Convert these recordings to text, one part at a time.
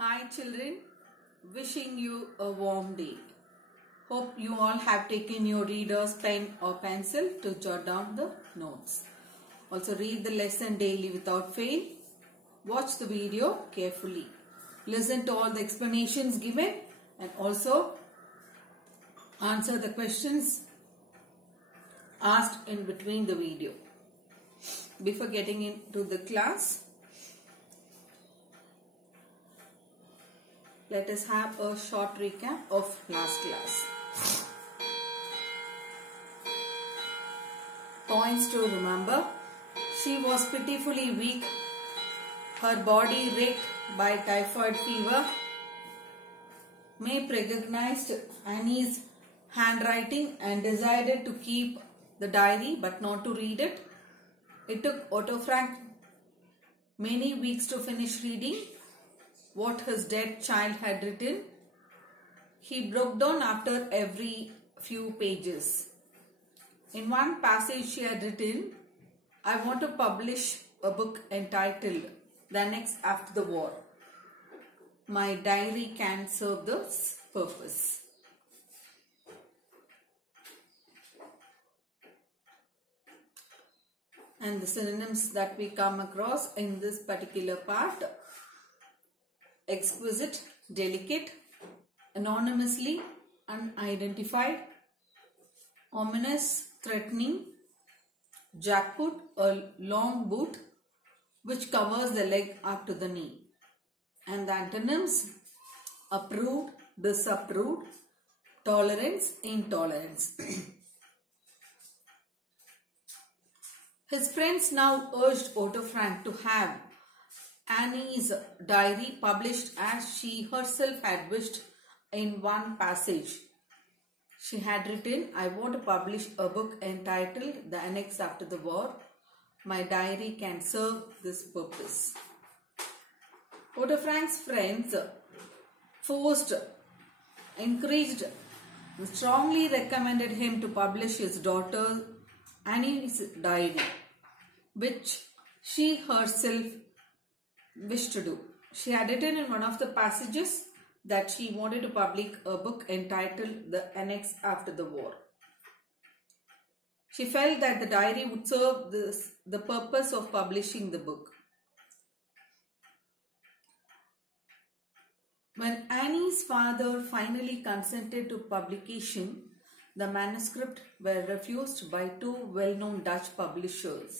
Hi children, wishing you a warm day. Hope you all have taken your reader's pen or pencil to jot down the notes. Also read the lesson daily without fail. Watch the video carefully. Listen to all the explanations given and also answer the questions asked in between the video. Before getting into the class, let us have a short recap of last class. Points to remember. She was pitifully weak, her body racked by typhoid fever. Maeve recognized Annie's handwriting and decided to keep the diary but not to read it. It took Otto Frank many weeks to finish reading what his dead child had written. He broke down after every few pages. In one passage she had written, "I want to publish a book entitled The Next After the War. My diary can serve this purpose." And the synonyms that we come across in this particular part: exquisite, delicate, anonymously, unidentified, ominous, threatening, jackboot, a long boot which covers the leg up to the knee. And the antonyms: approved, disapproved, tolerance, intolerance. His friends now urged Otto Frank to have Annie's diary published as she herself had wished. In one passage she had written, "I want to publish a book entitled The Next After the War. My diary can serve this purpose." Otto Frank's friends forced, encouraged, strongly recommended him to publish his daughter Annie's diary, which she herself wished to do. She had written in one of the passages that she wanted to publish a book entitled The Next After the War. She felt that the diary would serve the purpose of publishing the book. When Annie's father finally consented to publication, the manuscripts were refused by two well-known Dutch publishers.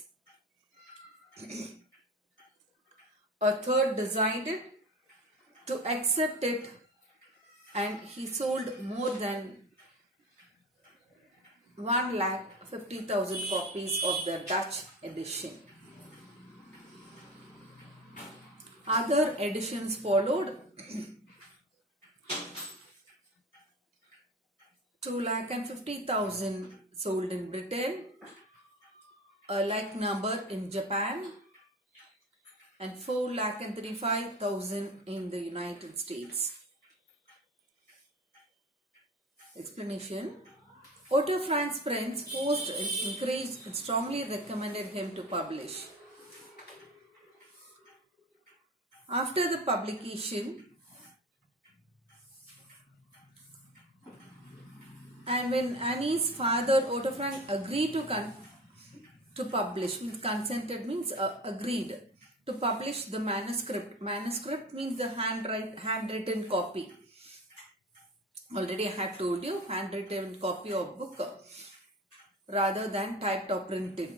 A third decided to accept it, and he sold more than 150,000 copies of the Dutch edition. Other editions followed. 250,000 sold in Britain, a like number in Japan, and 435,000 in the United States. Explanation: Otto Frank's friends forced, encouraged, and strongly recommended him to publish. After the publication, and when Annie's father Otto Frank agreed to publish, means consented means agreed to publish the manuscript. Manuscript means the handwritten copy. Already I have told you, handwritten copy of book rather than typed or printed.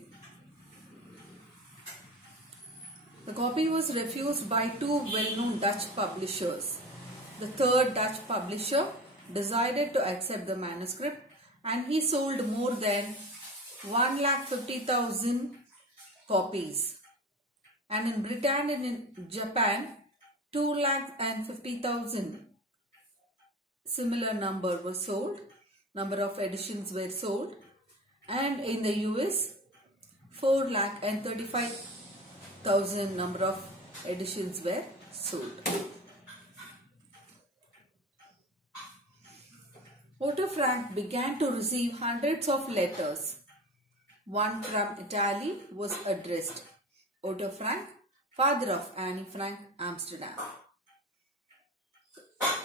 The copy was refused by two well-known Dutch publishers. The third Dutch publisher decided to accept the manuscript, and he sold more than 150,000 copies. And in Britain and in Japan, 250,000 similar number was sold. Number of editions were sold. And in the US, 435,000 number of editions were sold. Otto Frank began to receive hundreds of letters. One from Italy was addressed Otto Frank, father of Annie Frank, Amsterdam.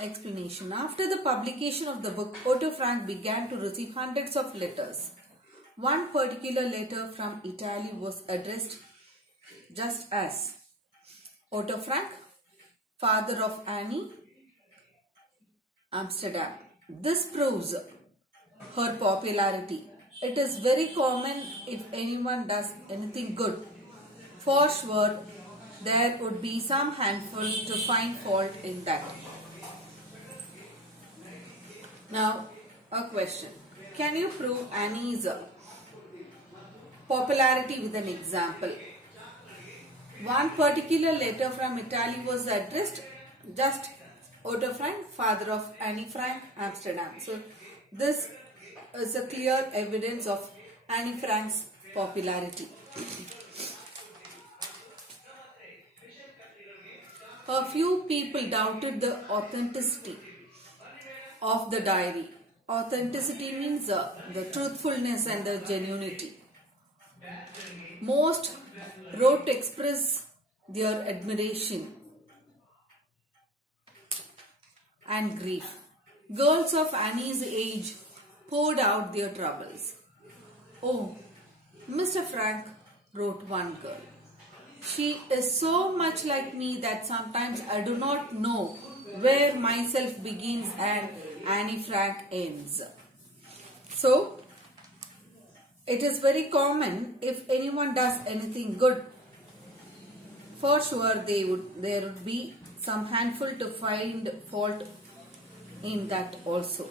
Explanation. After the publication of the book, Otto Frank began to receive hundreds of letters. One particular letter from Italy was addressed just as Otto Frank, father of Annie, Amsterdam. This proves her popularity. It is very common if anyone does anything good. For sure, there would be some handful to find fault in that. Now, a question. Can you prove Annie's popularity with an example? One particular letter from Italy was addressed just Otto Frank, father of Annie Frank, Amsterdam. So, this is a clear evidence of Annie Frank's popularity. A few people doubted the authenticity of the diary. Authenticity means the truthfulness and the genuinity. Most wrote to express their admiration and grief. Girls of Annie's age poured out their troubles. "Oh, Mr. Frank," wrote one girl, "she is so much like me that sometimes I do not know where myself begins and Annie Frank ends." So, it is very common if anyone does anything good. For sure, there would be some handful to find fault in that also.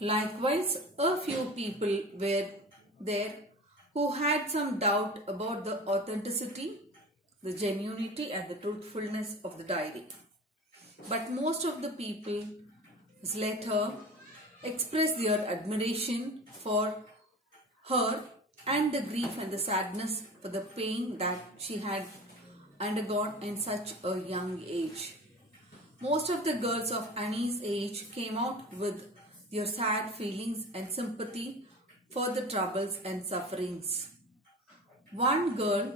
Likewise, a few people were there who had some doubt about the authenticity, the genuinity and the truthfulness of the diary. But most of the people's letter expressed their admiration for her and the grief and the sadness for the pain that she had undergone in such a young age. Most of the girls of Annie's age came out with their sad feelings and sympathy for the troubles and sufferings. One girl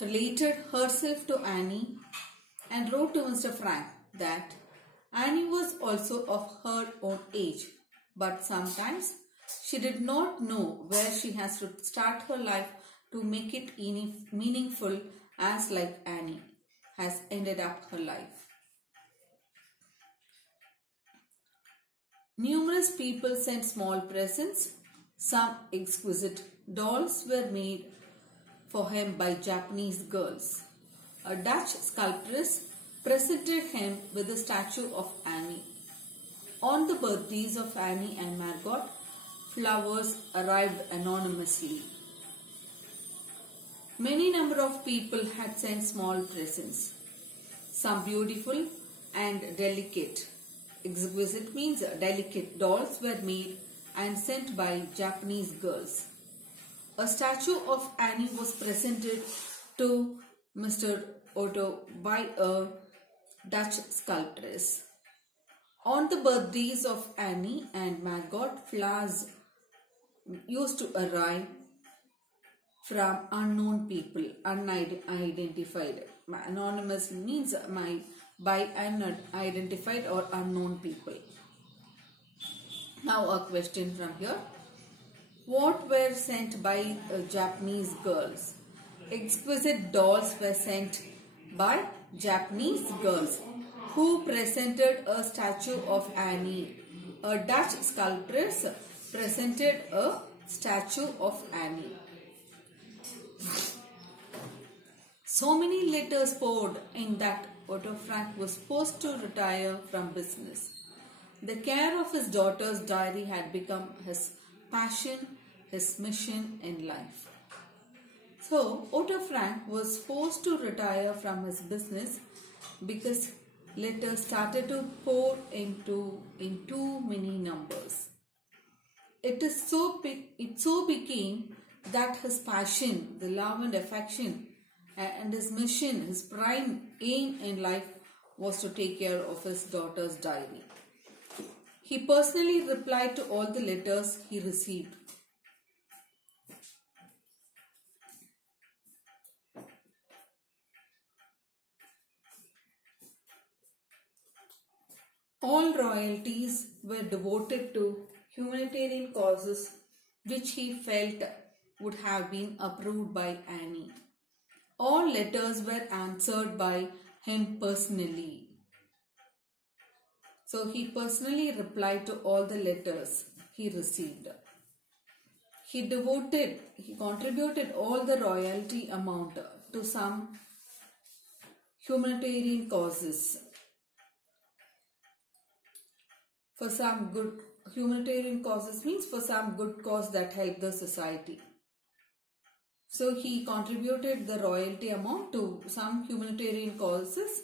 related herself to Annie and wrote to Mr. Frank that Annie was also of her own age, but sometimes she did not know where she has to start her life to make it meaningful, as like Annie has ended up her life. Numerous people sent small presents. Some exquisite dolls were made for him by Japanese girls. A Dutch sculptress presented him with a statue of Annie. On the birthdays of Annie and Margot, flowers arrived anonymously. Many number of people had sent small presents, some beautiful and delicate. Exquisite means delicate dolls were made and sent by Japanese girls. A statue of Annie was presented to Mr. Otto by a Dutch sculptress. On the birthdays of Annie and Margot, flowers used to arrive from unknown people, unidentified. Anonymous means by unidentified or unknown people. Now a question from here. What were sent by Japanese girls? Exquisite dolls were sent by Japanese girls who presented a statue of Annie. A Dutch sculptress presented a statue of Annie. So many letters poured in that Otto Frank was forced to retire from business. The care of his daughter's diary had become his passion, his mission in life. So, Otto Frank was forced to retire from his business because letters started to pour in too many numbers. It so became that his passion, the love and affection, and his mission, his prime aim in life was to take care of his daughter's diary. He personally replied to all the letters he received. All royalties were devoted to humanitarian causes which he felt would have been approved by Annie. All letters were answered by him personally. So he personally replied to all the letters he received. He contributed all the royalty amount to some humanitarian causes. For some good humanitarian causes means for some good cause that helped the society. So he contributed the royalty amount to some humanitarian causes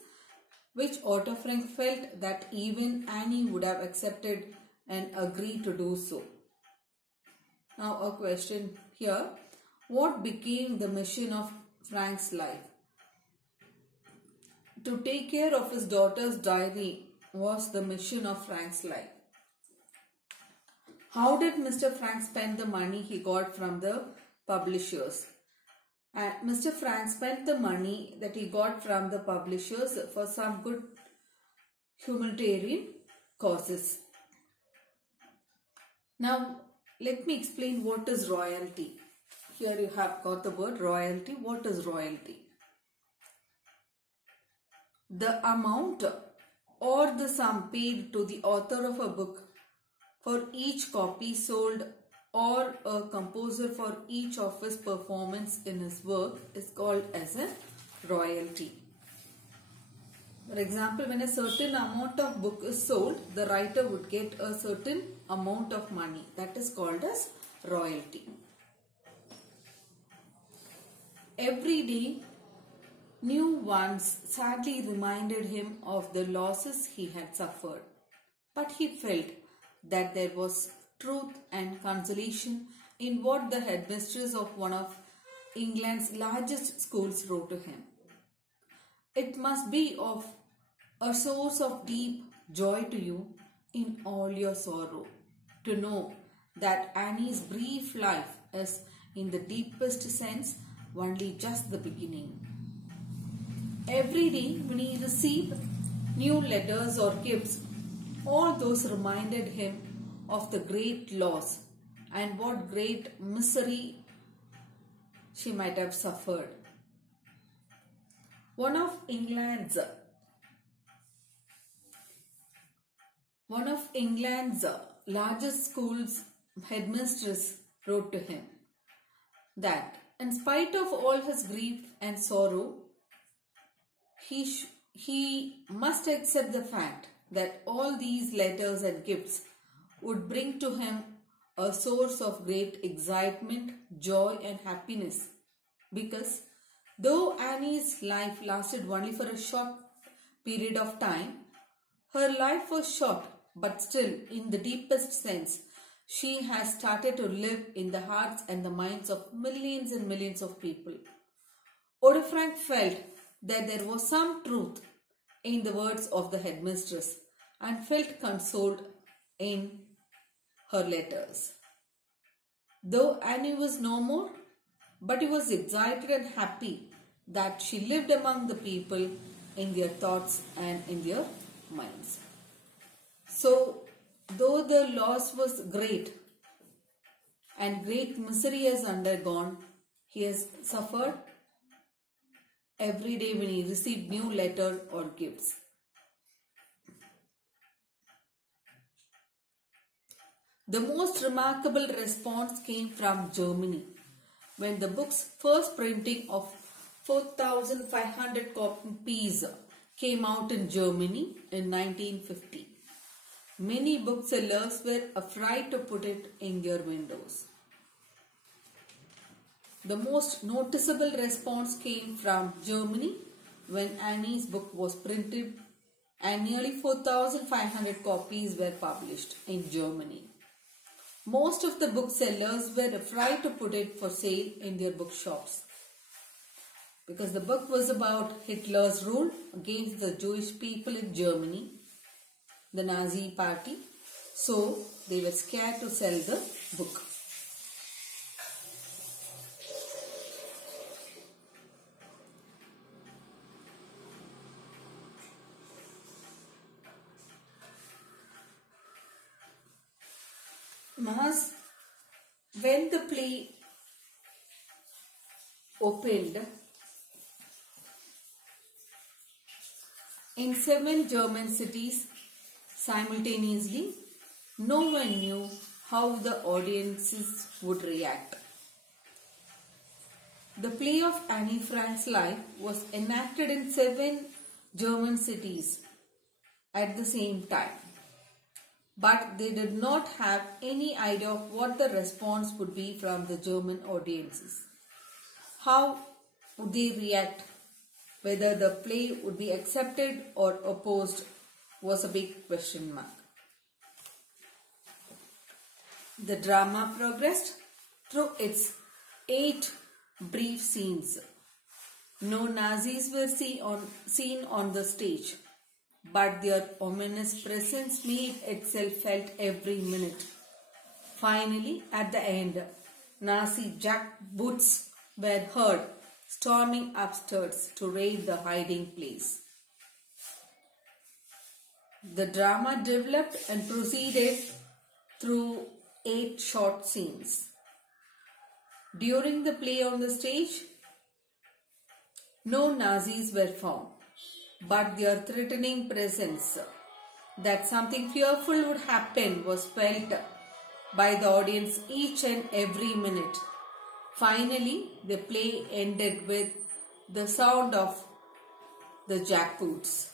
which Otto Frank felt that even Annie would have accepted and agreed to do so. Now a question here. What became the mission of Frank's life? To take care of his daughter's diary was the mission of Frank's life. How did Mr. Frank spend the money he got from the publishers? Mr. Frank spent the money that he got from the publishers for some good humanitarian causes. Now, let me explain what is royalty. Here you have got the word royalty. What is royalty? The amount or the sum paid to the author of a book for each copy sold or a composer for each of his performance in his work is called as a royalty. For example, when a certain amount of book is sold, the writer would get a certain amount of money. That is called as royalty. Every day, new ones sadly reminded him of the losses he had suffered. But he felt that there was truth and consolation in what the headmistress of one of England's largest schools wrote to him. It must be of a source of deep joy to you in all your sorrow to know that Annie's brief life is in the deepest sense only just the beginning. Every day when he received new letters or gifts, all those reminded him of the great loss and what great misery she might have suffered. One of England's largest schools headmistress wrote to him that in spite of all his grief and sorrow, he must accept the fact that all these letters and gifts would bring to him a source of great excitement, joy and happiness, because though Annie's life lasted only for a short period of time, her life was short, but still in the deepest sense she has started to live in the hearts and the minds of millions and millions of people. Otto Frank felt that there was some truth in the words of the headmistress and felt consoled in her letters. Though Annie was no more, but he was excited and happy that she lived among the people in their thoughts and in their minds. So, though the loss was great and great misery has undergone, he has suffered every day when he received new letters or gifts. The most remarkable response came from Germany when the book's first printing of 4,500 copies came out in Germany in 1950. Many booksellers were afraid to put it in their windows. The most noticeable response came from Germany when Annie's book was printed and nearly 4,500 copies were published in Germany. Most of the booksellers were afraid to put it for sale in their bookshops because the book was about Hitler's rule against the Jewish people in Germany, the Nazi party, so they were scared to sell the book. Mas, when the play opened in 7 German cities simultaneously, no one knew how the audiences would react. The play of Anne Frank's life was enacted in 7 German cities at the same time, but they did not have any idea of what the response would be from the German audiences. How would they react? Whether the play would be accepted or opposed was a big question mark. The drama progressed through its 8 brief scenes. No Nazis were seen on the stage, but their ominous presence made itself felt every minute. Finally, at the end, Nazi jackboots were heard storming upstairs to raid the hiding place. The drama developed and proceeded through 8 short scenes. During the play on the stage, no Nazis were found, but their threatening presence, that something fearful would happen, was felt by the audience each and every minute. Finally, the play ended with the sound of the jackboots,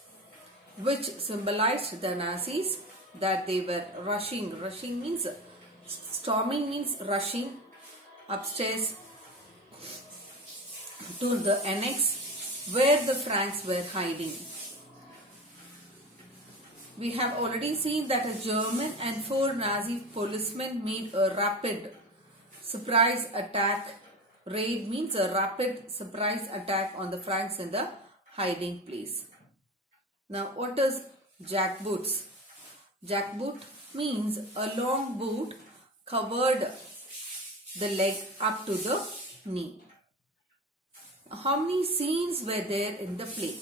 which symbolized the Nazis that they were rushing. Rushing means storming, means rushing upstairs to the annex where the Franks were hiding. We have already seen that a German and 4 Nazi policemen made a rapid surprise attack. Raid means a rapid surprise attack on the Franks in the hiding place. Now, what is jackboots? Jackboot means a long boot covered the leg up to the knee. How many scenes were there in the play?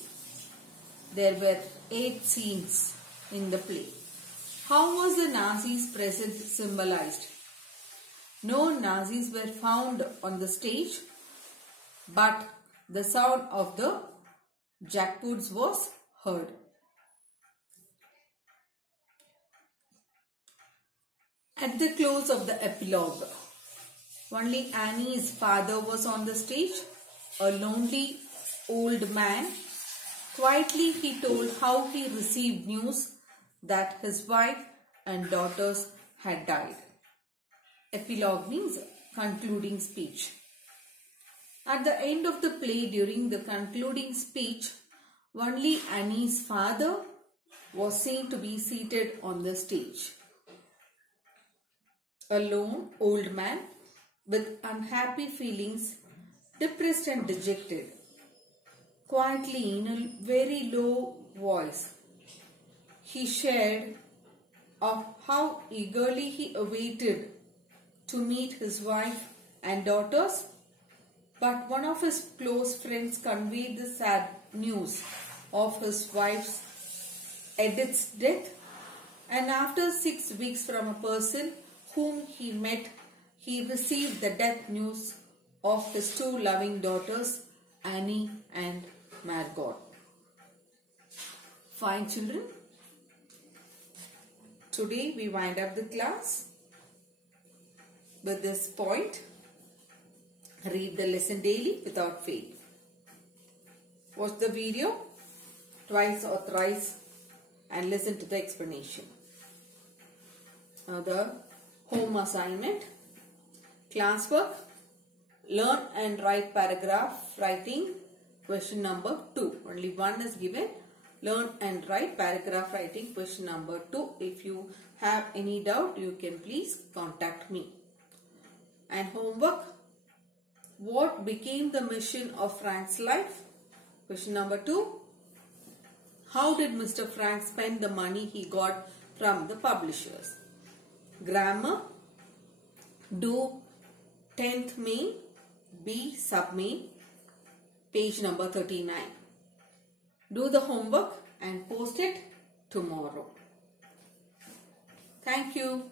There were 8 scenes in the play. How was the Nazis' presence symbolized? No Nazis were found on the stage, but the sound of the jackboots was heard. At the close of the epilogue, only Annie's father was on the stage, a lonely old man. Quietly he told how he received news that his wife and daughters had died. Epilogue means concluding speech. At the end of the play, during the concluding speech, only Annie's father was seen to be seated on the stage. A lone old man with unhappy feelings, depressed and dejected. Quietly, in a very low voice, he shared of how eagerly he awaited to meet his wife and daughters, but one of his close friends conveyed the sad news of his wife's Edith's death, and after 6 weeks from a person whom he met, he received the death news of his 2 loving daughters, Annie and Margot. Fine, children. Today we wind up the class with this point. Read the lesson daily without fail. Watch the video twice or thrice and listen to the explanation. Now the home assignment, classwork, learn and write paragraph writing, question number 2. Only one is given. Learn and write paragraph writing, question number 2. If you have any doubt, you can please contact me. And homework, what became the mission of Frank's life? Question number 2. How did Mr. Frank spend the money he got from the publishers? Grammar, do 10th main, B submain, page number 39. Do the homework and post it tomorrow. Thank you.